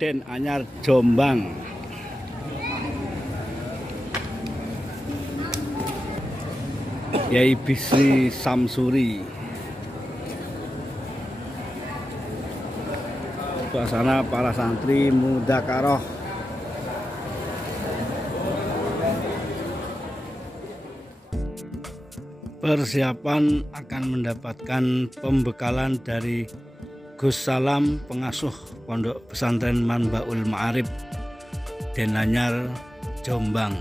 Den Anyar Jombang. Yai Bisri Samsuri. Suasana para santri mudzakarah. Persiapan akan mendapatkan pembekalan dari Gus Salam, pengasuh Pondok Pesantren Manbaul Ma'arif Den Anyar Jombang.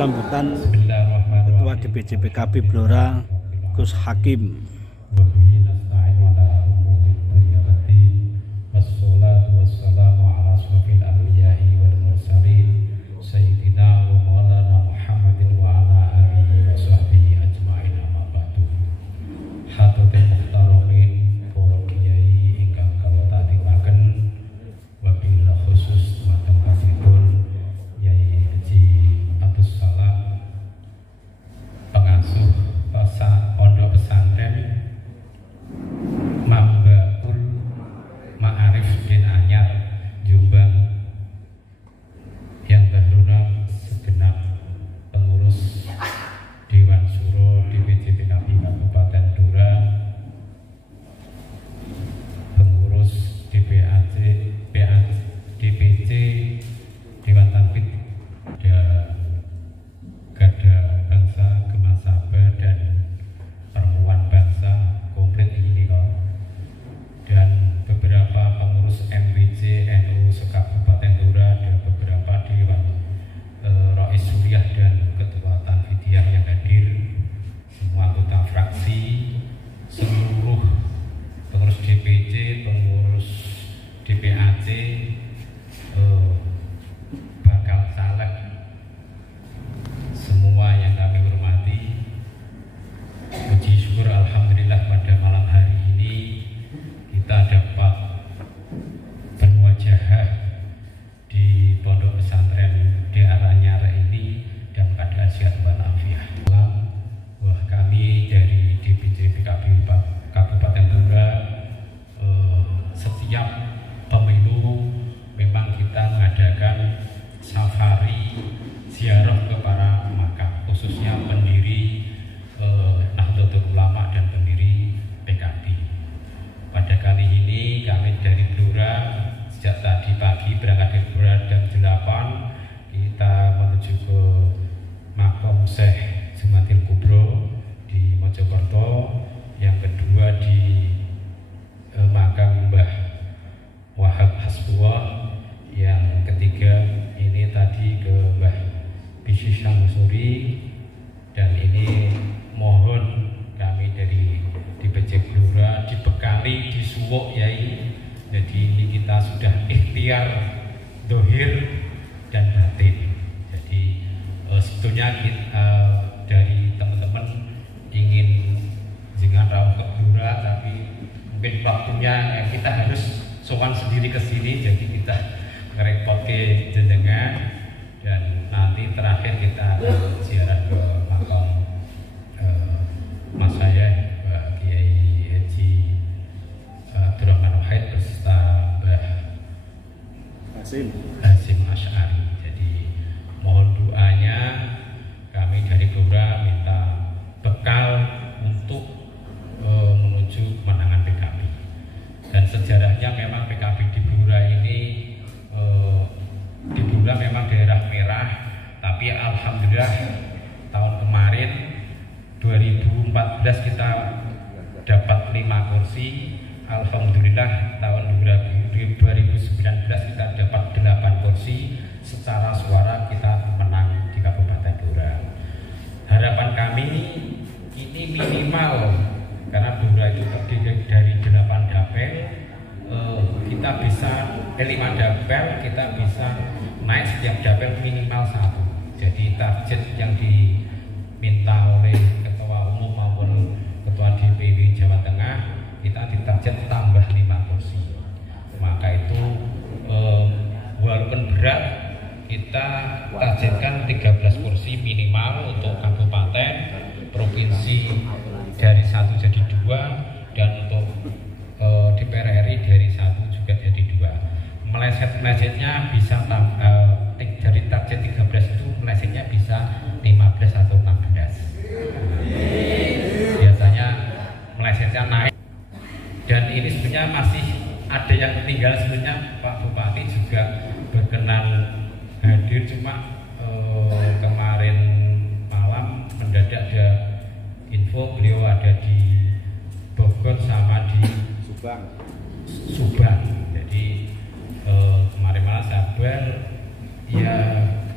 Sambutan Ketua DPC PKB Blora Gus Hakim. Ziarah ke para makam, khususnya pendiri Nahdlatul Ulama dan pendiri PKB. Pada kali ini kami dari Blora sejak tadi pagi berangkat dari Blora jam 8 kita menuju ke makam Syekh Jumatil Kubro di Mojokerto, yang kedua di makam Mbah Wahab Hasbullah, yang ketiga ini tadi ke Mbah Bisri Samsuri, dan ini mohon kami dari DPC Blora dibekali, disuwuk Yai. Jadi ini kita sudah ikhtiar dohir dan batin. Jadi sebetulnya kita, dari teman-teman ingin jangan rawuh ke Blora, tapi mungkin waktunya kita harus sowan sendiri ke sini, jadi kita ngerepot ke jenengan. Dan nanti terakhir kita ziarah ke makam mas saya Pak Kiai Haji Abdurrahman Wahid beserta Mbah Hasim Asy'ari. Jadi mohon doanya, kami dari Blora minta bekal untuk menuju kemenangan PKB. Dan sejarahnya memang PKB di Blora ini di Blora memang daerah merah, tapi alhamdulillah tahun kemarin 2014 kita dapat 5 kursi. Alhamdulillah tahun 2019 kita dapat 8 kursi. Secara suara kita menang di Kabupaten Blora. Harapan kami ini minimal, karena Blora itu terdiri dari 8 dapil, kita bisa 5 dapel, kita bisa naik setiap dapel minimal 1. Jadi target yang diminta oleh Ketua Umum maupun Ketua DPW Jawa Tengah, kita ditarget tambah 5 kursi. Maka itu walaupun berat, kita targetkan 13 kursi minimal untuk kabupaten, provinsi dari 1 jadi 2, dan untuk DPR RI dari 1 juga jadi 2. Melesetnya bisa dari target 13 itu melesetnya bisa 15 atau 16. Biasanya melesetnya naik. Dan ini sebenarnya masih ada yang tinggal, sebenarnya Pak Bupati juga berkenan hadir, cuma kemarin malam mendadak ada info beliau ada di Bogor sama di Subang. Jadi kemarin malam sabar ya,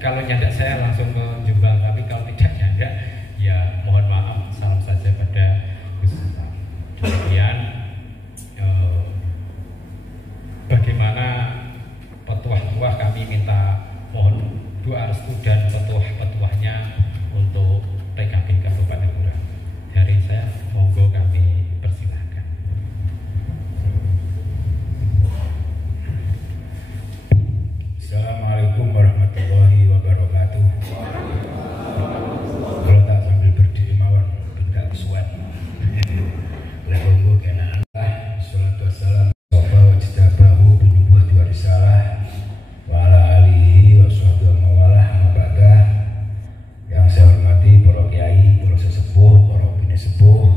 kalau nyandak saya langsung ke Jombang, tapi kalau tidak nyandak ya mohon maaf, salam saja pada Gus Hakim. Demikian bagaimana petuah-petuah, kami minta mohon doa restu dan petuah-petuahnya untuk PKB Kabupaten Blora. Dari saya monggo kami persilahkan. Assalamualaikum warahmatullahi wabarakatuh. Kalau tak sambil berdiri mawon benda kesuat. Lahumbu kenaan lah. Salatu wassalam sofa wajdabahu binubuwati wa risalah wa ala alihi wa sahbihi wa mawalah mabadah. Yang saya hormati para kiai, para sesepuh, para bini sepuh,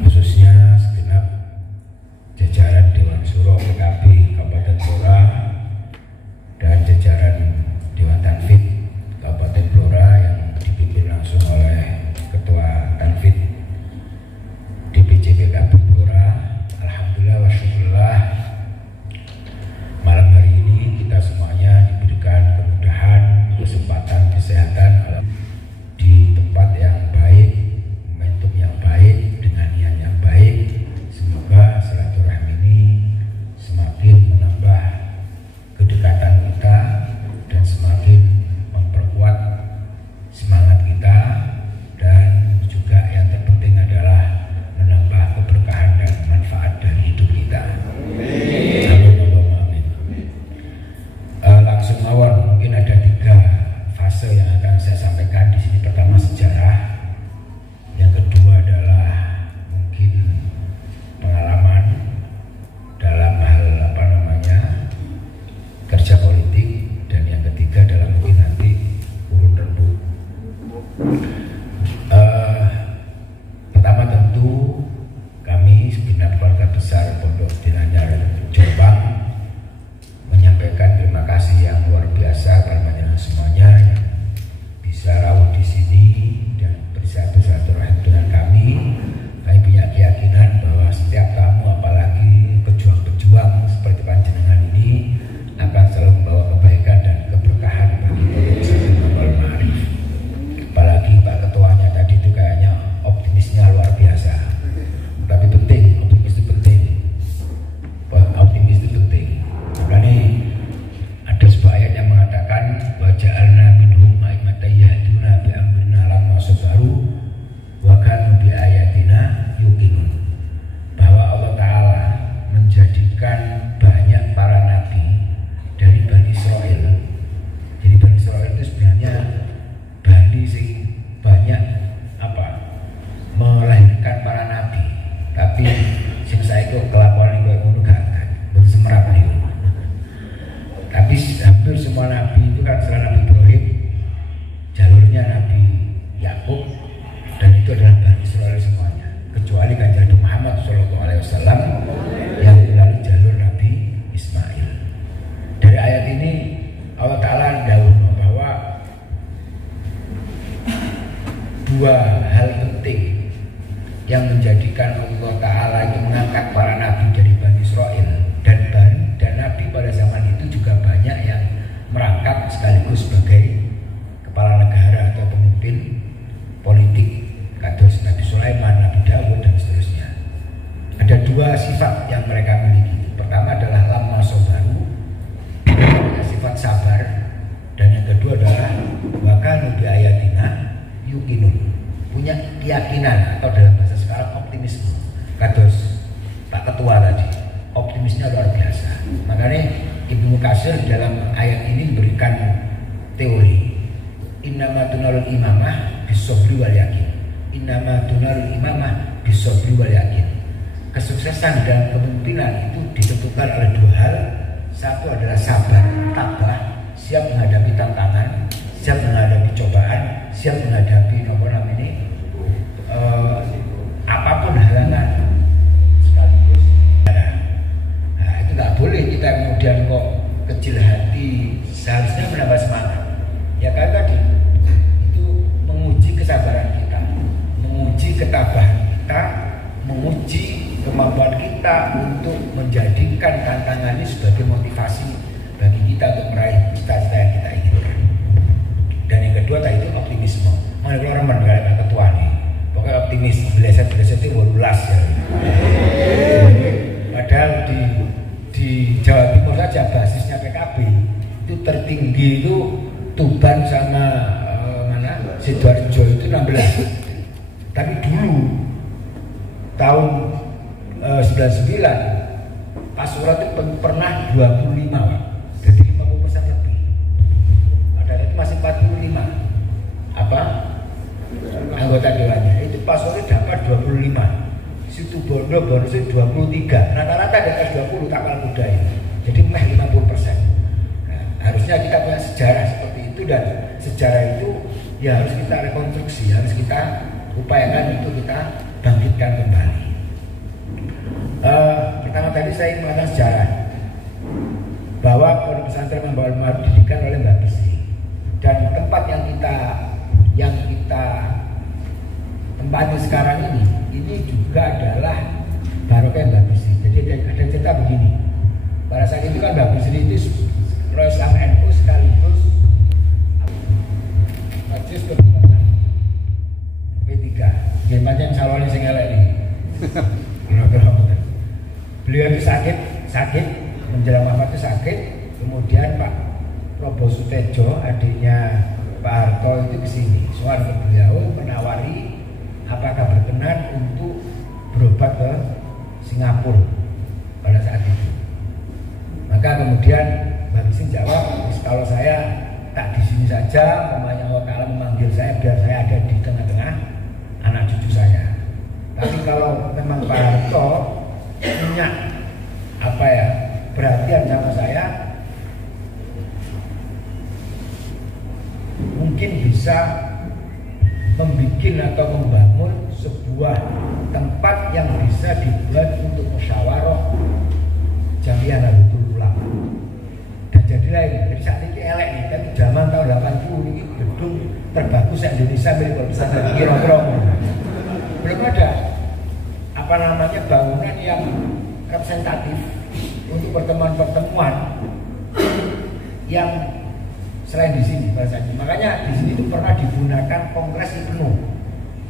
khususnya segenap jajaran Dewan Syuro PKB Kabupaten Blora dan jajaran Dewan Tanfid Kabupaten Blora yang dipimpin langsung oleh Ketua Tanfid DPC PKB Blora. Alhamdulillah wa syukurlah, malam hari ini kita semuanya diberikan kemudahan, kesempatan, kesehatan di tempat yang baik, momentum yang baik, dengan niat yang baik. Semoga silaturahmi ini semakin menambah kedekatan kita dan semakin memperkuat semangat kita, dan juga yang terpenting adalah menambah keberkahan dan manfaat dari hidup kita. Amin. Langsung awal, mungkin ada 3 fase yang akan saya sampaikan di sini. Pertama sejarah, yang kedua adalah mungkin pengalaman dalam hal kerja politik, dan yang ketiga adalah mungkin nanti urun rembuk. Pertama tentu kami segenap keluarga besar Pondok Dinanyar Jombang menyampaikan terima kasih yang luar biasa karena semuanya yang bisa rawuh di sini dan bersilaturahmi dengan kami. Kami punya keyakinan bahwa setiap tamu, apalagi pejuang-pejuang seperti panjenengan ini, akan selalu membawa kebaikan dan keberkahan bagi Pondok Pesantren Wal Ma'arif. Apalagi Pak Ketuanya tadi itu kayaknya optimisnya luar biasa. Tapi penting, optimis itu penting. Optimis itu penting. Makanya ada sebuah ayat yang mengatakan wa ja'alna minhum a'immatan yahduna bi amrina lamma sabaru wa kanu bi ayatina yuqinun. Bahwa Allah Ta'ala menjadikan banyak para nabi dari Bani Israel. Jadi Bani Israel itu sebenarnya Bani sing banyak melahirkan para nabi. Tapi sing saiki kelakuan koyo ngono gak semerap niku. Tapi hampir semua nabi itu kan setelah Nabi Ibrahim jalurnya Nabi Yakub, dan itu adalah Bani Israel semuanya, kecuali Kanjeng Muhammad SAW yang melalui jalur Nabi Ismail. Dari ayat ini Allah Ta'ala mendahului bahwa 2 hal penting yang menjadikan Allah Ta'ala itu mengangkat para nabi dari Bani Israel, dan nabi pada zaman itu juga banyak yang merangkap sekaligus sebagai kepala negara atau pemimpin politik, kados Nabi Sulaiman, Nabi Daud dan seterusnya. Ada 2 sifat yang mereka miliki. yukinun, punya keyakinan atau dalam bahasa sekarang optimisme. Kados Pak Ketua tadi, optimisnya luar biasa. Makanya Ibnu Katsir dalam ayat ini memberikan teori innama tunalul imamah bisobri wal yakin. Innama tunalul imamah bisobri wal yakin. Kesuksesan dan kepemimpinan itu ditentukan oleh dua hal. Satu adalah sabar, tabah, siap menghadapi tantangan, siap menghadapi cobaan, siap menghadapi apapun halangan sekaligus. Nah, itu nggak boleh kita kemudian kok kecil hati, seharusnya menambah semangat. Ya kan tadi itu menguji kesabaran kita, menguji ketabahan kita, menguji kemampuan kita untuk menjadikan tantangan ini sebagai motivasi bagi kita untuk meraih cita-cita yang kita inginkan. Dan yang kedua tadi itu optimisme. Mana kalau orang mendengar ketua nih, pokoknya optimis, belajar itu walulas ya. Padahal di Jawa Timur saja basisnya PKB itu tertinggi itu Tuban sama Sidoarjo itu 16. Tapi dulu tahun 99 Pasuruan itu pernah 25, Pak. Jadi 50% lebih. Padahal itu masih 45 anggota dewannya. Itu Pasuruan dapat 25. Situbondo bonusnya 23. Rata-rata di atas 20 takal muda ini. Jadi meh 50%. Nah, harusnya kita punya sejarah seperti itu, dan sejarah itu ya harus kita rekonstruksi, harus kita upayakan untuk kita bangkitkan kembali. Pertama tadi saya ingin mengatakan sejarah bahwa pondok pesantren membawa Al-Ma'ruf didirikan oleh Mbah Besi, dan tempat yang kita tempati sekarang ini juga adalah barokah Mbah Besi. Jadi ada cerita begini, pada saat itu kan Mbah Besi itu Roy Islam NU sekaligus Majelis Pertimbangan P3. Gimana yang salon sing elek iki. Beliau itu sakit menjelang wafat itu sakit. Kemudian Pak Probo Sutejo, adiknya Pak Harto itu kesini, soal ke beliau menawari apakah berkenan untuk berobat ke Singapura pada saat itu. Maka kemudian Mbak Bisin jawab, kalau saya tak di sini saja, namanya Allah Ta'ala memanggil saya biar saya ada di tengah-tengah anak cucu saya. Tapi kalau memang Pak Harto punya perhatian sama saya, mungkin bisa membuat atau membangun sebuah tempat yang bisa dibuat untuk musyawarah Jamiah Nahdlatul Ulama. Dan jadilah ini, jadi saat ini elek nih, tapi zaman tahun 80 ini gedung terbagus Indonesia milik pesantren kira-kira belum ada bangunan yang representatif untuk pertemuan-pertemuan yang selain di sini pada saat ini. Makanya di sini itu pernah digunakan Kongres IPNU,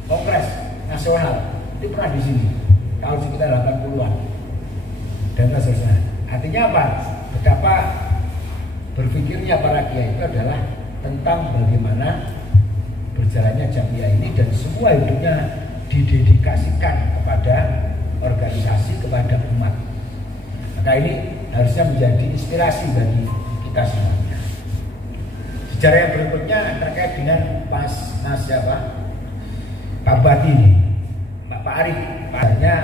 Kongres Nasional itu pernah di sini tahun sekitar 80-an dan seterusnya. Artinya apa? Betapa berpikirnya para kiai itu adalah tentang bagaimana berjalannya Jamiah ini, dan semua hidupnya didedikasikan kepada organisasi, kepada umat. Maka ini harusnya menjadi inspirasi bagi kita semuanya. Sejarah yang berikutnya terkait dengan Mas siapa? Pak Bupati ini, Pak Arif. Paknya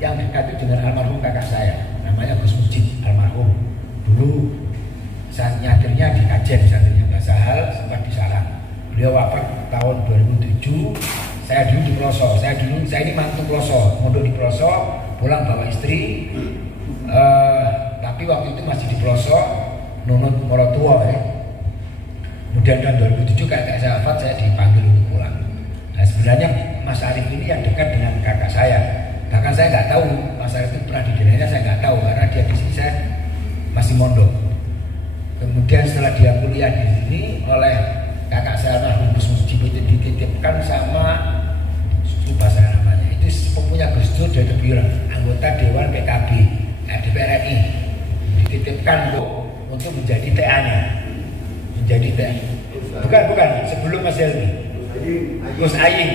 yang dekat itu dengan almarhum kakak saya, namanya Gus Mujid almarhum. Dulu saat nyatirnya di Kajen, santrinya Mbak Sahal, sempat di Salang. Beliau wafat tahun 2007. Saya dulu di Pelosok. Saya ini mantu Pelosok, mondok di Pelosok, pulang bawa istri. Tapi waktu itu masih di Pelosok, nunut morotua ya. Kemudian tahun 2007 kakak saya wafat, saya dipanggil untuk pulang. Nah sebenarnya Mas Arif ini yang dekat dengan kakak saya. Bahkan saya nggak tahu Mas Arif itu pernah di daerahnya, saya nggak tahu karena dia di sini, saya masih mondok. Kemudian setelah dia kuliah di sini oleh kakak saya almarhum Gus Mujib itu dititipkan sama lupa saya namanya, itu sepupunya Gus Dur dari Tebiran, anggota Dewan PKB DPR RI, dititipkan untuk menjadi TA-nya, menjadi TA. Bukan sebelum Mas Helmi. Gus Aying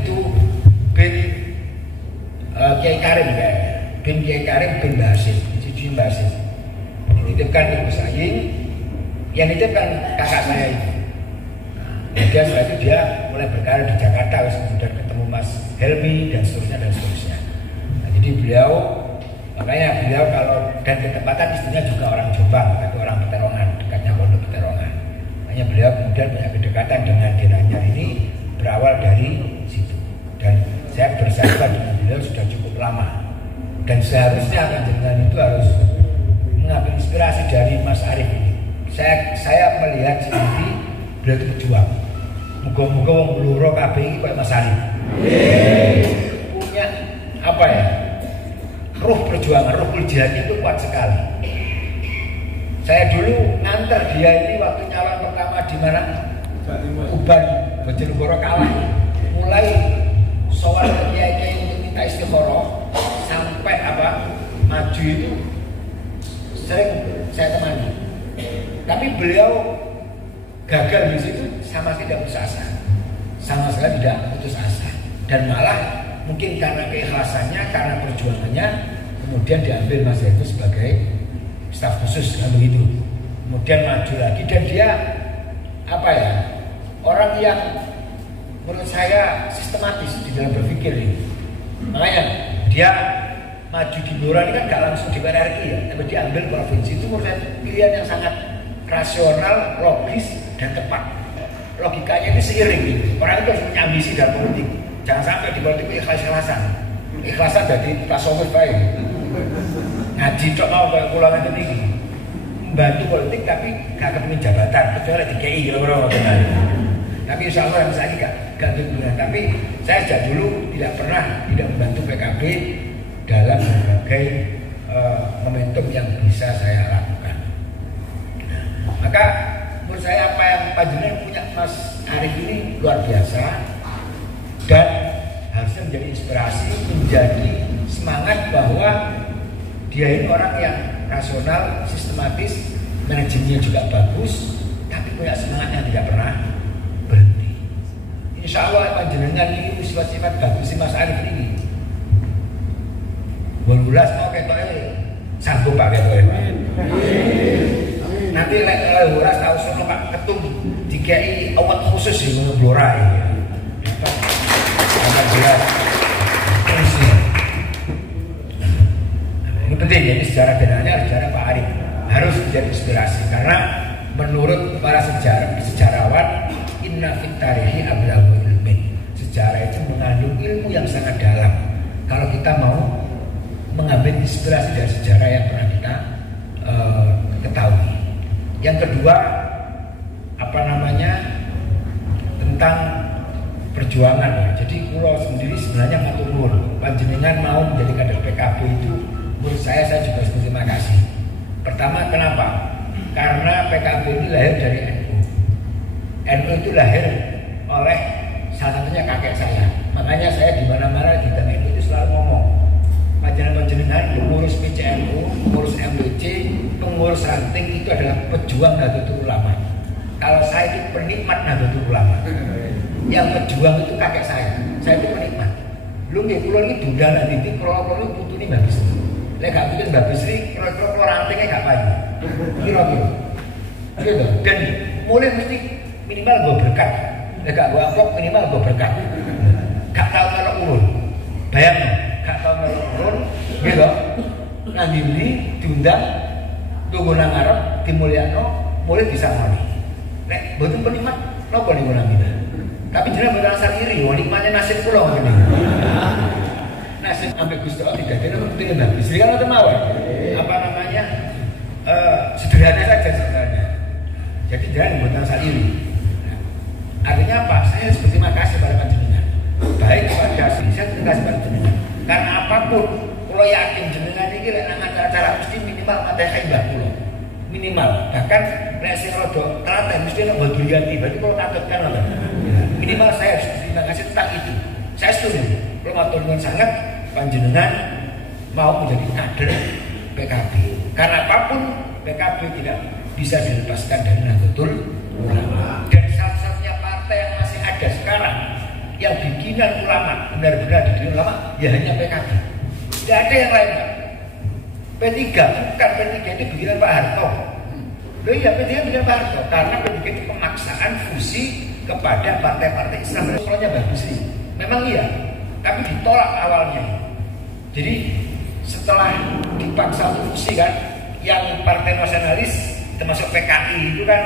itu bin Kiai Karim ya, bin Kiai Karim bin Basis, cucu Basis. Dititipkan ke Gus Aying, yang dititipkan kakak saya itu. Kemudian setelah itu dia mulai berkarir di Jakarta, kemudian ketemu Mas Helmi dan seterusnya. Nah, jadi makanya beliau kalau dan ketempatan istrinya juga orang Jombang, tapi orang Peterongan, dekatnya Pondok Peterongan. Makanya beliau kemudian punya kedekatan dengan Denanyar ini berawal dari situ. Dan saya bersahabat dengan beliau sudah cukup lama. Dan seharusnya panjenengan itu harus mengambil inspirasi dari Mas Arief ini. Saya melihat sendiri beliau itu berjuang. Muga-muga wong bluro kabeh iki koyo Mas Arief. Punya apa ya? Ruh perjuangan, ruh jihadnya itu kuat sekali. Saya dulu nganter dia ini waktu nyalon pertama di mana? Uban, Bojonegoro kalah. Mulai soal kiai-kiai untuk minta istikharah sampai maju itu sering saya temani. Tapi beliau gagal di situ sama tidak putus asa, sama sekali tidak putus asa, dan malah mungkin karena keikhlasannya, karena perjuangannya, kemudian diambil Mas itu sebagai staf khusus kan begitu. Kemudian maju lagi dan dia orang yang menurut saya sistematis di dalam berpikir ini. Makanya dia maju di Blora ini kan gak langsung di RRI ya, tapi diambil provinsi. Itu menurut saya pilihan yang sangat rasional, logis dan tepat. Logikanya itu seiring gitu. Orang itu harus punya ambisi dalam politik. Jangan sampai di politik itu ikhlas-ikhlasan. Ikhlasan jadi tasawuf baik. Ngaji tok mau kayak pulangan itu tinggi. Membantu politik tapi gak kepingin jabatan. Kecuali di KI kira-kira ngoten. Tapi insya Allah yang saya gak kepingin. Tapi saya sejak dulu tidak pernah tidak membantu PKB dalam berbagai momentum yang bisa saya lakukan. Maka menurut saya apa yang panjenengan punya Mas Arief ini luar biasa dan harusnya menjadi inspirasi, menjadi semangat bahwa dia ini orang yang rasional, sistematis, manajemennya juga bagus, tapi punya semangat yang tidak pernah berhenti. Insya Allah panjenengan ini sifat-sifat bagus si Mas Arief ini. Berulas mau kayak sanggup pakai itu. Nanti Lurah tahu sono Pak Ketum dikai awat khusus di Blora ini. Jelas. Ini penting jadi sejarah Denanyar, sejarah Pak Arief harus menjadi inspirasi karena menurut para sejarawan inna fit tarihi ablaghu ilmin. Sejarah itu mengandung ilmu yang sangat dalam. Kalau kita mau mengambil inspirasi dari sejarah yang pernah kita ketahui. Yang kedua, tentang perjuangan ya. Jadi kulo sendiri sebenarnya matur nuwun. Panjenengan mau menjadi kader PKB itu, menurut saya juga terima kasih. Pertama, kenapa? Karena PKB ini lahir dari NU. NU itu lahir oleh salah satunya kakek saya. Makanya saya di mana-mana di NU itu selalu ngomong, panjenengan pengurus PCNU, pengurus MBC, pengurus ranting itu adalah pejuang Nahdlatul Ulama. Kalau saya itu penikmat Nahdlatul Ulama. Yang pejuang itu kakek saya itu penikmat. Lu nggih kula iki dundalan iki kula putune Mbak Bisri. Lek gak putune Mbak Bisri, kira-kira rantingnya gak payu. Kira-kira. Gitu. Dan mulai mesti minimal gue berkat. Lek gak gue amplop minimal gue berkat. Gak tau melok ulun. Bayang gak tau melok ulun, gitu. Nang ndi diundang tunggu nang ngarep dimulyakno, mulai bisa moni. Lek mboten penikmat, napa niku namine? Tapi jenengan mboten asal iri, nikmatnya nasib kula ngene. Nasib ambek Gusti Allah didadekno penting Mbak Bisri kan ngoten mawon. Sederhana saja sebenarnya. Jadi jangan mboten asal iri. Artinya apa? Saya harus berterima kasih pada panjenengan. Baik kepada saya terima kasih pada panjenengan. Karena apapun, kalau yakin jenengan ini lek nang acara mesti minimal materi mbak kula. Minimal. Bahkan nek sing rada telaten mesti nek Badriyati. Berarti kalau katutkan ngoten. Minimal saya harus terima kasih tentang itu. Saya setuju. Kalau matur nuwun sangat panjenengan mau menjadi kader PKB. Karena apapun PKB tidak bisa dilepaskan dari Nahdlatul Ulama. Dan satu-satunya partai bimbingan ulama, benar-benar dibimbing ulama, ya hanya PKB. Tidak ada yang lain. P3 bukan, P3 itu bikinan Pak Harto. Loh iya, P3 bikinan Pak Harto karena P3 itu pemaksaan fusi kepada partai-partai Islam. Soalnya bagus sih, memang iya, tapi ditolak awalnya. Jadi setelah dipaksa fusi kan, yang partai nasionalis termasuk PKI itu kan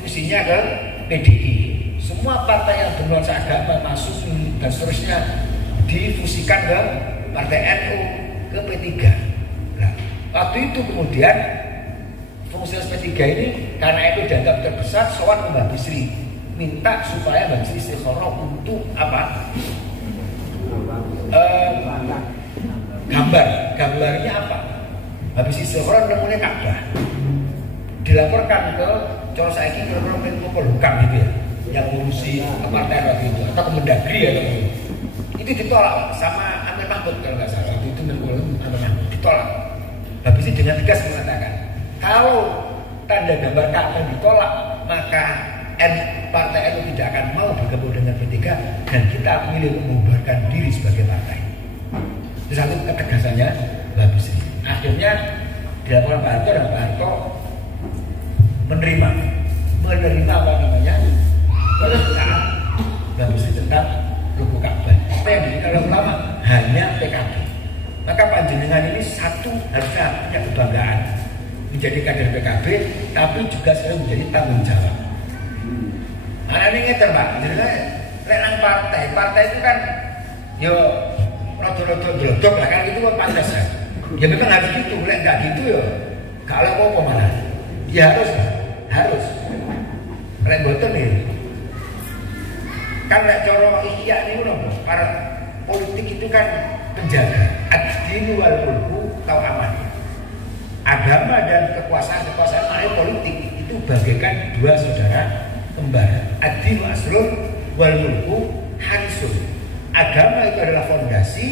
fusinya ke PDI. Semua partai yang bernuansa agama masuk dan seterusnya difusikan ke partai NU, ke P3. Nah, waktu itu kemudian fungsi P3 ini karena itu dianggap terbesar, soal Mbak Bisri minta supaya Mbak Bisri istikharah untuk apa? Gambarnya apa? Mbak Bisri istikharah namanya Ka'bah. Dilaporkan ke Coro Saiki ke Menko Polhukam gitu ya, yang ngurusi kepartaian waktu itu atau Kemendagri ya waktu itu. Itu ditolak sama Amir Mahmud kalau nggak salah, waktu itu Menko Amir Mahmud ditolak. Habis itu dengan tegas mengatakan kalau tanda gambar Ka'bah ditolak maka partai NU tidak akan mau bergabung dengan P3 dan kita memilih membubarkan diri sebagai partai. Itu satu ketegasannya Habis ini. Akhirnya dilakukan Pak Harto dan Pak Harto menerima apa namanya, terus nggak bisa tentang logo Ka'bah. Apa yang dikatakan ulama hanya PKB. Maka panjenengan ini satu harusnya punya kebanggaan menjadi kader PKB, tapi juga selalu menjadi tanggung jawab. Anak ini ngeter Pak, jadi nang partai itu kan, yo rodo-rodo drodok lah kan, itu kan pantas ya. Ya memang harus gitu, nggak gitu ya, kalau apa malah. Ya harus. Lek boten nih. Kan lek coro ihya niku lho, para politik itu kan penjaga ad-dinu wal mulku tau aman. Agama dan kekuasaan politik itu bagaikan dua saudara kembar. Ad-dinu asrun wal mulku hansun. Agama itu adalah fondasi,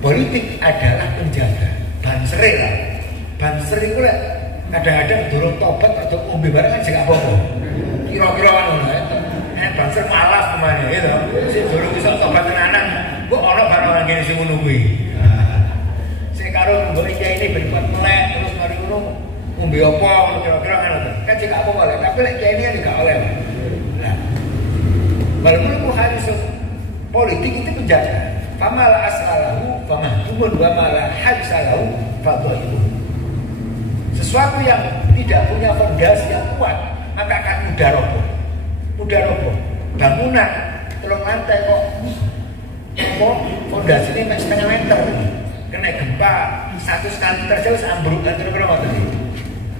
politik adalah penjaga. Bansere lah. Banser itu lah kadang-kadang dorong tobat atau umbi barang kan juga apa-apa. Kira-kira banser malas kemana gitu. Si dorong bisa tobat tenanan, kok orang barang gini sih menunggu. Sekarang gue ini berbuat melek terus mari ngono umbi apa kira-kira kan juga apa boleh. Tapi lek ini kan juga oleh. Nah, walaupun itu harus politik itu penjaga. Famala aslahu famahdumun wa mala hadsalahu fadhaibu. Sesuatu yang tidak punya fondasi yang kuat maka akan mudah roboh. Bangunan telung lantai kok fondasi ini setengah meter, kena gempa 1 skala terjauh ambruk dan kira-kira tadi.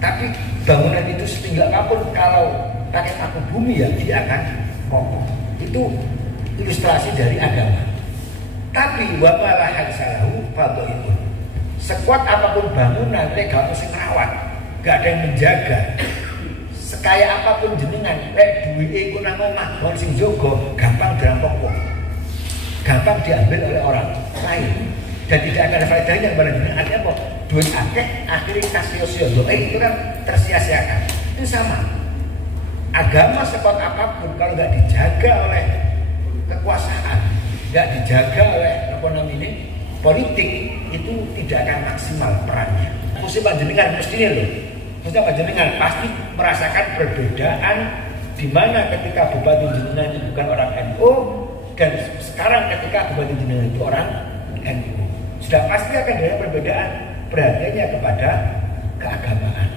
Tapi bangunan itu setinggi apapun kalau pakai paku bumi ya dia akan kokoh. Itu ilustrasi dari agama. Tapi wa mala hadsalahu fadhaibu. Sekuat apapun bangunan, gak mesti merawat, gak ada yang menjaga. Sekaya apapun jenengan, duit iku nang omah, wong sing jaga gampang dirampok wong. Gampang diambil oleh orang lain dan tidak akan ada faedahnya kepada jenengan. Artinya apa? Duit akeh akhirnya kasih itu kan tersia-siakan. Itu sama. Agama sekuat apapun kalau gak dijaga oleh kekuasaan, gak dijaga oleh apa namanya politik, itu tidak akan maksimal perannya. Mesti panjenengan mestinya loh. Mesti panjenengan pasti merasakan perbedaan di mana ketika bupati jenengan itu bukan orang NU dan sekarang ketika bupati jenengan itu orang NU. Sudah pasti akan ada perbedaan perhatiannya kepada keagamaan,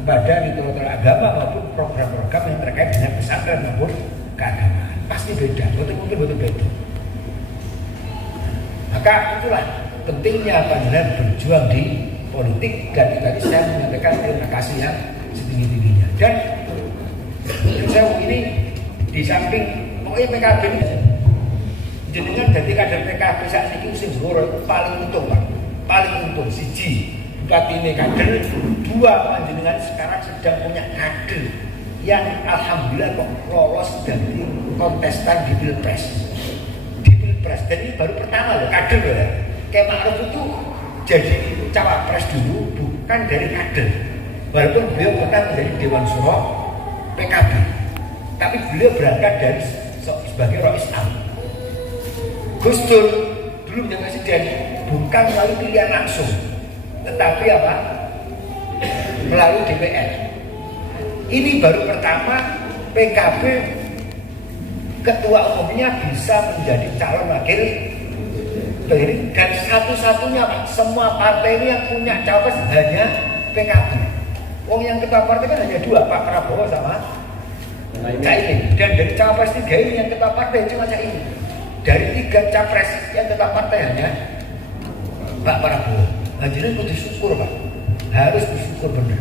kepada literatur agama maupun program-program yang terkait dengan pesantren maupun keagamaan. Pasti beda, betul beda. Maka itulah pentingnya panjenengan berjuang di politik, dan tadi saya menyampaikan terima kasih yang setinggi-tingginya. Dan saya ini di samping pokoknya PKB ini jenengan jadi kader PKB saat ini sing paling untung Pak, paling untung siji bupati ini kader, dua panjenengan sekarang sedang punya kader yang alhamdulillah kok lolos dari kontestan di Pilpres. Dan ini baru pertama loh, kader loh ya. Kayak Ma'ruf itu jadi cawapres dulu bukan dari kader. Walaupun beliau pernah menjadi Dewan Suro PKB, tapi beliau berangkat dari sebagai Rais Am. Gus Dur dulu menjadi presiden bukan melalui pilihan langsung, tetapi apa? Melalui DPR. Ini baru pertama PKB ketua umumnya bisa menjadi calon wakil presiden, dan satu-satunya Pak, semua partai ini yang punya cawapres hanya PKB. Wong yang ketua partai kan hanya dua, Pak Prabowo sama Caimin. Dan dari cawapres 3 ini yang ketua partai cuma Caimin. Dari 3 capres yang ketua partai hanya Pak Prabowo. Jadi kudu syukur Pak, harus bersyukur benar.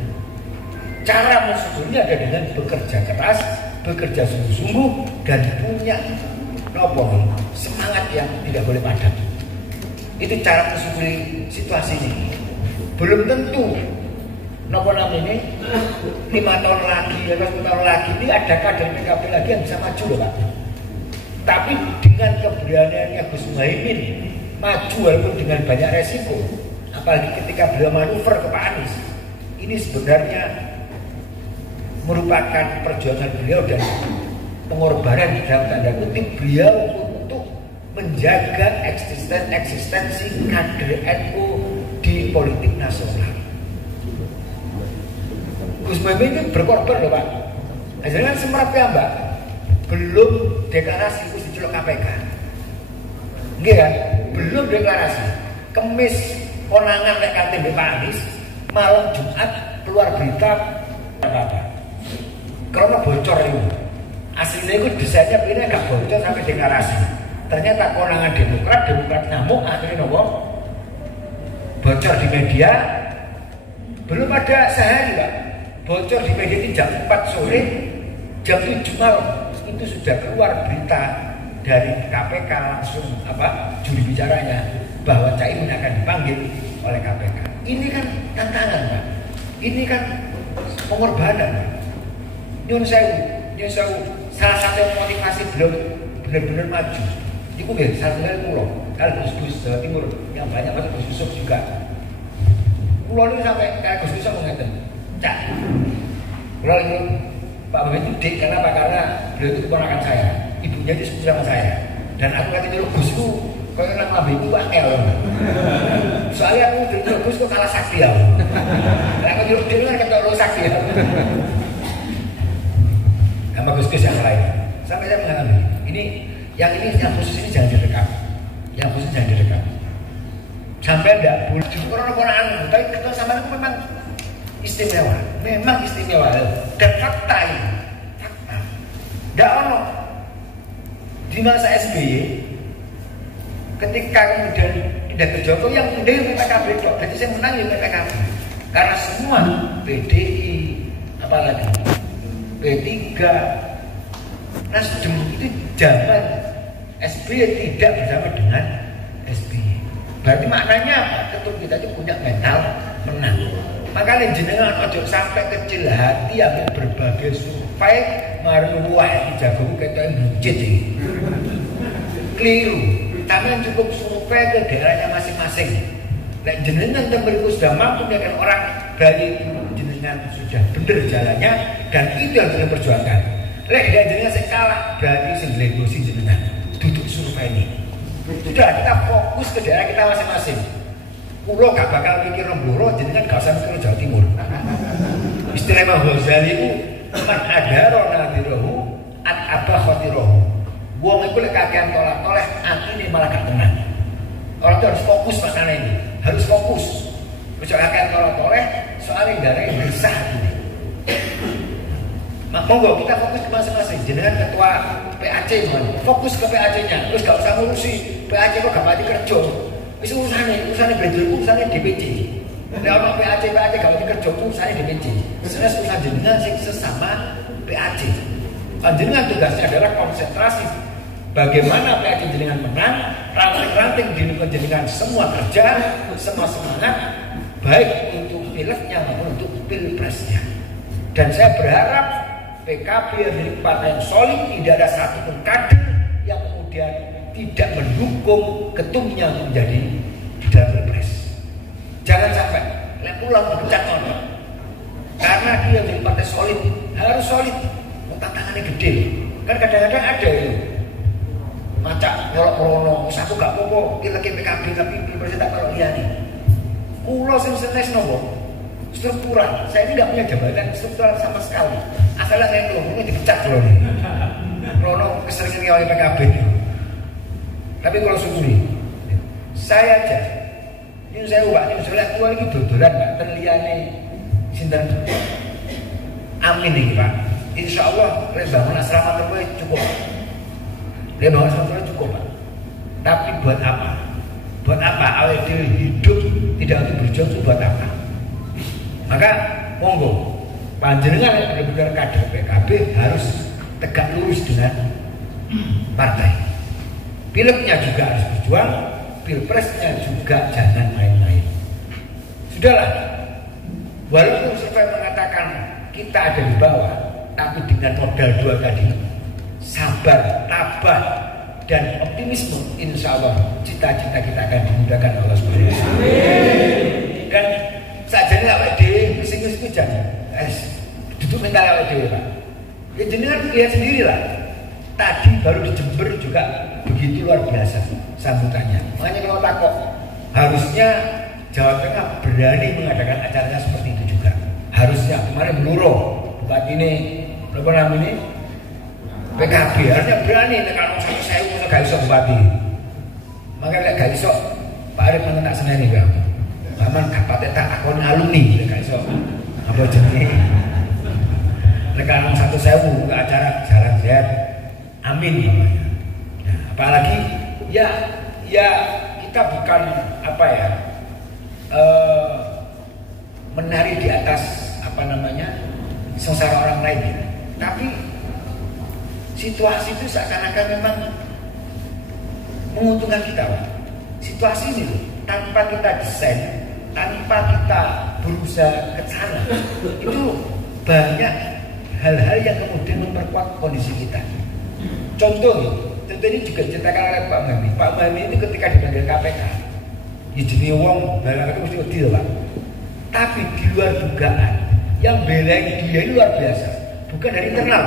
Cara mensyukurnya ada dengan bekerja keras, bekerja sungguh-sungguh, dan punya semangat yang tidak boleh padam. Itu cara mensyukuri situasi ini. Belum tentu ini 5 tahun lagi, 10 tahun lagi ini ada kader PKB lagi yang bisa maju loh Pak. Tapi dengan keberaniannya Gus Muhaimin maju walaupun dengan banyak resiko, apalagi ketika beliau manuver ke Pak Anies, ini sebenarnya merupakan perjuangan beliau dan pengorbanan dalam tanda kutip beliau untuk menjaga eksistensi kader NU di politik nasional. Gus Muhaimin itu berkorban loh Pak. Hasilnya kan semerap ya Mbak, belum deklarasi itu dicelok KPK. Enggak kan? Belum deklarasi. Kemis konangan lek kantin Pak Anies, malam Jumat keluar berita apa? Karena bocor itu. Aslinya itu desainnya ini agak bocor sampai deklarasi. Ternyata konangan Demokrat ngamuk, akhirnya nopo bocor di media. Belum ada sehari Pak, bocor di media ini jam 4 sore, jam 7 malam itu sudah keluar berita dari KPK langsung juri bicaranya bahwa Caimin akan dipanggil oleh KPK. Ini kan tantangan Pak, ini kan pengorbanan Pak. Nyun sewu, salah satu motivasi beliau benar-benar maju. Itu ya satu kali pulau, kalau Gus Jawa Timur yang banyak masuk Gus Yusuf juga. Pulau ini sampai kayak Gus Yusuf mengatakan, Cak, pulau ini Pak Bapak itu dik, kenapa? Karena beliau itu keponakan saya, ibunya itu sepupu sama saya. Dan aku kata nyuruh Gus itu, kalau nama Bapak itu angel. Soalnya aku nyuruh Gus kok kalah sakti ya. Kalau aku nyuruh dia kan kata sakti ya. Sama Gus yang lain. Sampai saya mengalami yang khusus ini jangan direkam. Yang khusus jangan direkam. Sampai enggak boleh orang-orang, tapi ketemu sama itu memang istimewa. Memang istimewa. Dan fakta ini. Fakta. Enggak ono. Di masa SBY ketika kemudian tidak ke Jokowi yang kemudian PKB kok. Jadi saya menang ya PKB. Karena semua PDI apalagi P3 Nasdem itu zaman SBY tidak bersama dengan SBY. Berarti maknanya apa? Ketum kita itu punya mental menang. Makanya jenengan ojo sampai kecil hati ambil berbagai survei maru wah iki jagoku ketoke buncit iki. Keliru. Kalian cukup survei ke daerahnya masing-masing. Nek jenengan tempatku sudah mampu menyadarkan orang dari jenengan sudah benar jalannya dan itu yang jenengan perjuangkan. Lek jenengan saya kalah berarti sing legosi jenengan duduk survei ini. Sudah kita fokus ke daerah kita masing-masing. Pulau gak bakal mikir Remburo, jenengan gak usah mikir Jawa Timur. Istilah Imam Ghazali itu man adaro nadirohu at abah khotirohu. Wong itu lek kakean tolak-toleh atine malah gak tenang. Orang itu harus fokus masalah ini, harus fokus. Misalnya kakean tolak-toleh soalnya darah yang besar ini. Monggo kita fokus ke masing-masing. Jenengan ketua PAC fokus ke PAC-nya. Terus gak usah ngurusi PAC kok gak pati kerja. Wis urusane belajar urusane DPC. Nek ono PAC gak pati kerja urusane DPC. Senes urusan jenengan sing sesama PAC. Panjenengan tugasnya adalah konsentrasi bagaimana PAC jenengan menang, ranting-ranting di jenengan semua kerja, semua semangat baik untuk pileknya maupun untuk pilpresnya. Dan saya berharap PKB menjadi partai yang solid, tidak ada satupun kader yang kemudian tidak mendukung ketumnya menjadi dalam pilpres. Jangan sampai pulang dipecat orang. Karena dia menjadi partai solid, harus solid. Tantangannya gede. Kan kadang-kadang ada itu kalau krono, aku gak apa-apa pilih PKB tapi pilpres tak kalau liane. Kulo sing senes nopo struktural. Saya ini nggak punya jabatan struktural sama sekali. Asalnya saya ini dipecat loh nih. Krono keseringan oleh PKB. Tapi kalau syukuri, saya aja. Ini saya ubah ini soalnya kulo ini dodolan nggak terliane sinten. Amin nih Pak. Insya Allah bangun asrama terbaik cukup. Bangun asrama terbaik cukup Pak. Tapi buat apa? Buat apa awal hidup tidak untuk berjuang itu buat apa? Maka monggo panjenengan yang benar-benar kader PKB harus tegak lurus dengan partai. Pileknya juga harus berjuang, pilpresnya juga jangan main-main. Sudahlah, walaupun survei mengatakan kita ada di bawah, tapi dengan modal dua tadi, sabar, tabah, dan optimisme, insya Allah cita-cita kita akan dimudahkan Allah SWT. Dan sajane awake dhewe wis iku jan. Duduk mental awake dhewe, Pak. Ya jenengan lihat sendirilah. Tadi baru di Jember juga begitu luar biasa sambutannya. Makanya kalau takut, harusnya Jawa Tengah berani mengadakan acaranya seperti itu juga. Harusnya kemarin Bluro, bupati ini, apa namanya? PKB harusnya berani tekan satu saya gak iso bupati. Makanya gak iso Pak Arif nang tak seneni Pak. Paman kapate tak akon alumni gak iso. Apa jenenge? Tekan 1.000 ke acara jalan sehat. Amin namanya. Nah, apalagi ya kita bukan apa ya? Menari di atas apa namanya? Sengsara orang lain. Tapi situasi itu seakan-akan memang menguntungkan kita, Pak. Situasi ini loh, tanpa kita desain, tanpa kita berusaha ke sana, itu banyak hal-hal yang kemudian memperkuat kondisi kita. Contoh ini juga diceritakan oleh Pak Mami. Pak Mami itu ketika dipanggil KPK, ya jenis wong barang itu mesti adil, Pak. Tapi di luar dugaan, yang belain dia ini luar biasa, bukan dari internal.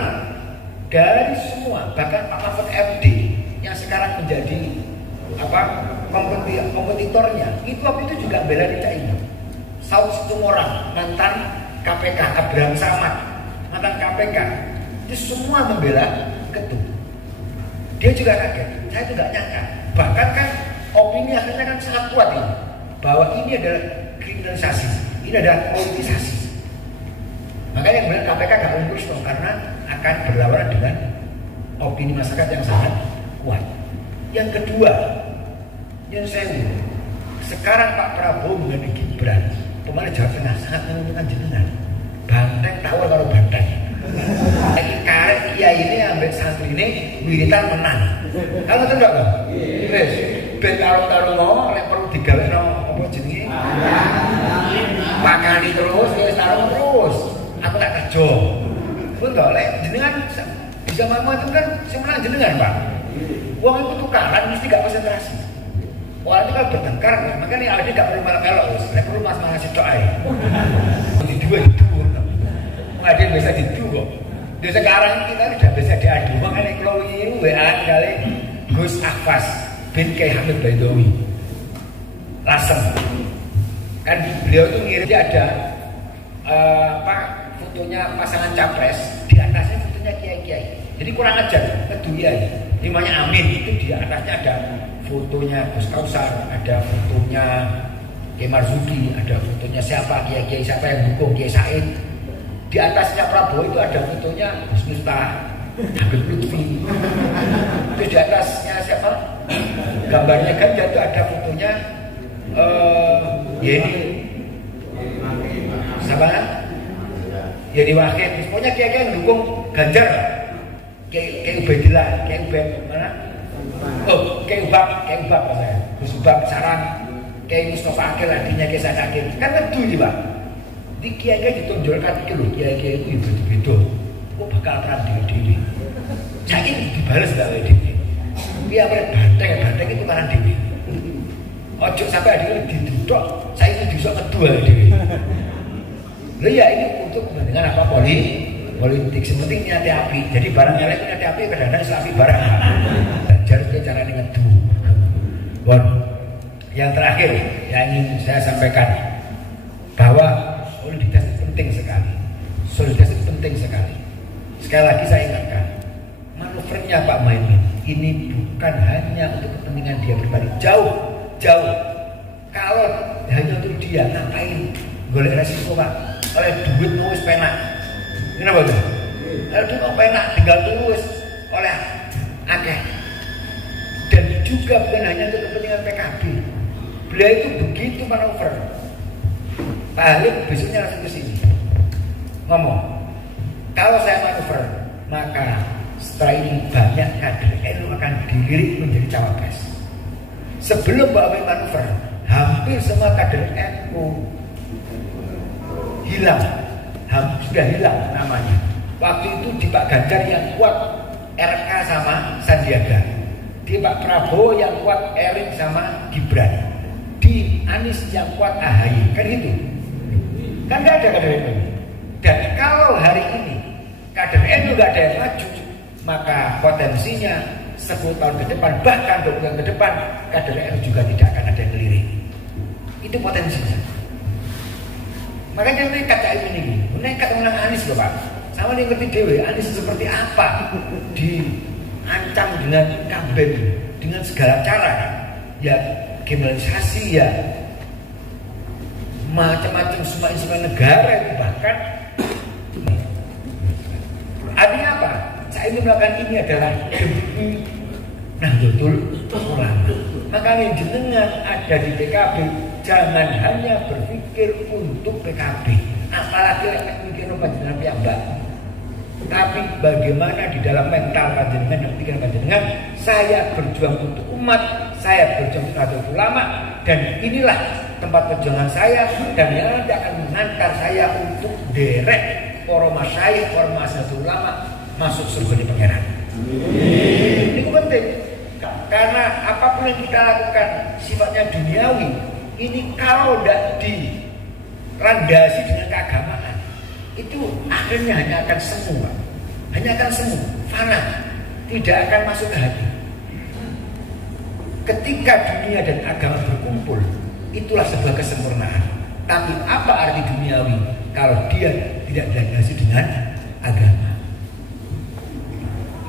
Dari semua, bahkan Pak Mahfud MD yang sekarang menjadi apa kompetitornya, itu waktu itu juga bela Cak Imin. Saud Situmorang, mantan KPK, Abraham Samad, mantan KPK, itu semua membela Ketum. Dia juga kaget, saya juga nyangka. Bahkan kan opini akhirnya kan sangat kuat ini, bahwa ini adalah kriminalisasi, ini adalah politisasi. Makanya yang benar KPK gak urus dong, karena akan berlawanan dengan opini masyarakat yang sangat kuat. Yang kedua, yang saya ingin, sekarang Pak Prabowo mengenai Gibran, kemarin Jawa Tengah sangat menguntungkan jenengan. Banteng tawar kalau banteng. Lagi karet iya ini ambil santri ini wiritan menang. Kalau itu enggak kan? Yes. Ben taruh mau, lek perlu digawe no apa jenenge? Pakani terus, ya taruh terus. Aku tak kerja. Pun tau lek jenengan bisa macam kan semuanya jenengan Pak. Uang itu tukaran mesti gak konsentrasi. Orang itu kan bertengkar, makanya ada gak perlu malah-melok. Lek perlu mas-mas sitok ae. Di dua itu. Nggak ada yang bisa didu kok. Di sekarang kita udah bisa diadu. Makanya kalau ini WA kali Gus Akfas bin Kiai Hamid Baidowi Lasem. Kan beliau itu ngirim dia ada fotonya pasangan capres, di atasnya fotonya kiai-kiai. Jadi kurang ajar, kedua namanya Amin itu di atasnya ada fotonya Gus Kausar, ada fotonya Kiai Marzuki, ada fotonya siapa kiai-kiai siapa yang dukung Kiai Said. Di atasnya Prabowo itu ada fotonya Gus Miftah, Habib Lutfi. Terus di atasnya siapa? Gambarnya Ganjar itu ada fotonya Yeni. Siapa? Yeni Wahid. Pokoknya kiai-kiai yang dukung Ganjar. Kiai Ubaidillah, Kiai Ubed mana? Oh, Kiai Ubab saya. Gus Ubab Sarang, Kiai Mustafa Akil adiknya Kiai Said Akil. Kan itu Pak. Di kiai-kiai ditonjolkan itu loh, kiai-kiai itu betul-betul. Kok bakal perang diri-diri. Saya ini dibalas gak oleh diri. Biar banteng itu marah diri. Ojo sampai ada diduduk, saya itu bisa kedua diri. Loh ya ini untuk kepentingan apa politik. Sepenting niat api. Jadi barang elek niat api kadang-kadang selafi barang. jar cara ngedu. Bon, yang terakhir yang ingin saya sampaikan bahwa soliditas itu penting sekali. Soliditas itu penting sekali. Sekali lagi saya ingatkan, manuvernya Pak Muhaimin ini bukan hanya untuk kepentingan dia pribadi, jauh. Kalau hanya untuk dia, ngapain golek resiko Pak? Oleh duit nulis penak. Kenapa tuh? Kalau duit mau penak tinggal tulis oleh akeh. Dan juga bukan hanya untuk kepentingan PKB. Beliau itu begitu manuver. Pak Halim besoknya langsung ke sini ngomong, kalau saya manuver, maka setelah ini banyak kader NU akan dilirik menjadi cawapres. Sebelum Pak Amin manuver, hampir semua kader NU hilang, sudah hilang namanya. Waktu itu di Pak Ganjar yang kuat RK sama Sandiaga, di Pak Prabowo yang kuat Erik sama Gibran, di Anies yang kuat AHY, kan gitu. Kan nggak ada kader NU. Dan kalau hari ini kader NU nggak ada yang maju, maka potensinya 10 tahun ke depan, bahkan 20 tahun ke depan, kader NU juga tidak akan ada yang ngelirik. Itu potensinya. Makanya nekat kayak ini, nekat menang Anies loh Pak. Sama dia ngerti dewe, Anies seperti apa, diancam dengan kamben, dengan segala cara, ya kriminalisasi, ya macam-macam semua instrumen negara itu bahkan. Artinya apa? Saya ingin melakukan ini adalah demi Nahdlatul Ulama. Makanya jenengan ada di PKB, jangan hanya berpikir untuk PKB, apalagi mikir panjenengan piyambak. Tapi bagaimana di dalam mental panjenengan dan pikiran panjenengan, saya berjuang untuk umat, saya berjuang untuk Nahdlatul Ulama, dan inilah tempat perjuangan saya, dan yang nanti akan mengantar saya untuk derek para masyayikh, para Nahdlatul Ulama masuk surga di pangeran. Ini penting. Karena apapun yang kita lakukan sifatnya duniawi, ini kalau tidak dilandasi dengan keagamaan, itu akhirnya hanya akan semu, hanya akan semu, fana, tidak akan masuk ke hati. Ketika dunia dan agama berkumpul, itulah sebuah kesempurnaan. Tapi apa arti duniawi kalau dia tidak dilandasi dengan agama?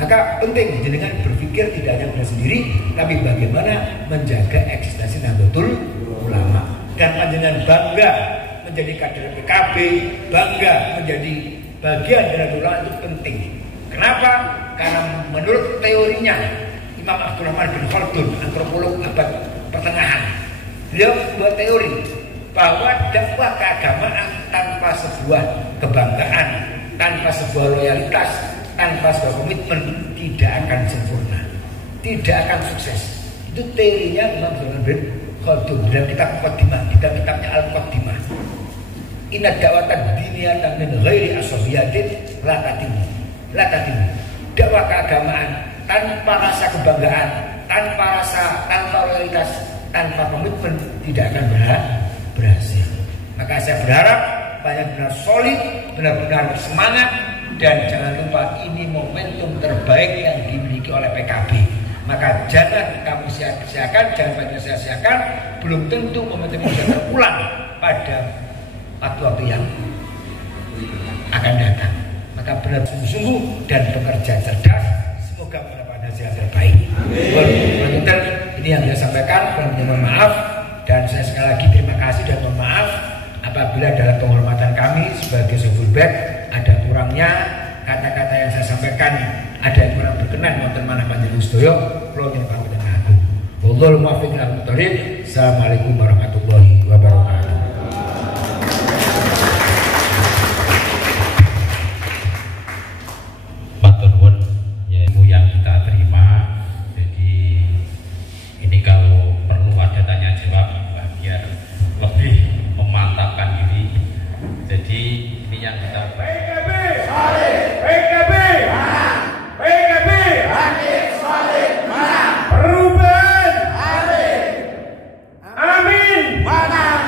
Maka penting jenengan berpikir tidak hanya pada sendiri, tapi bagaimana menjaga eksistensi Nahdlatul Ulama. Dan panjenengan bangga menjadi kader PKB, bangga menjadi bagian dari Nahdlatul Ulama itu penting. Kenapa? Karena menurut teorinya Imam Abdurrahman bin Khaldun, antropolog abad pertengahan, beliau membuat teori bahwa dakwah keagamaan tanpa sebuah kebanggaan, tanpa sebuah loyalitas, tanpa sebuah komitmen tidak akan sempurna, tidak akan sukses. Itu teorinya Imam Abdurrahman bin Khaldun dalam kitab Muqaddimah, kitabnya Al-Muqaddimah. Inna da'watan diniyatan min ghairi asabiyatin la tatimu. Dakwah keagamaan tanpa rasa kebanggaan, tanpa loyalitas, tanpa komitmen tidak akan berhasil. Maka saya berharap benar-benar solid, benar-benar semangat, dan jangan lupa ini momentum terbaik yang dimiliki oleh PKB. Maka jangan kamu sia-siakan, jangan banyak sia-siakan. Belum tentu momentum ini bisa terulang pada waktu-waktu yang akan datang. Maka benar sungguh-sungguh dan bekerja cerdas. Semoga mendapat hasil yang terbaik. Ini yang saya sampaikan. Mohon maaf, dan saya sekali lagi terima kasih dan mohon maaf apabila dalam penghormatan kami sebagai Sofulbek ada kurangnya kata-kata yang saya sampaikan, ada yang kurang berkenan wonten manah panjenengan sedaya, kula nyuwun pangapunten agung. Wallahul muwaffiq ila aqwamit thoriq. Assalamualaikum warahmatullahi wabarakatuh. Yang kita terima, jadi ini kalau perlu ada tanya jawab biar lebih memantapkan diri. Jadi ini yang kita PKB solid, PKB menang, PKB Anies solid menang, perubahan solid, amin menang.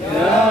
Ya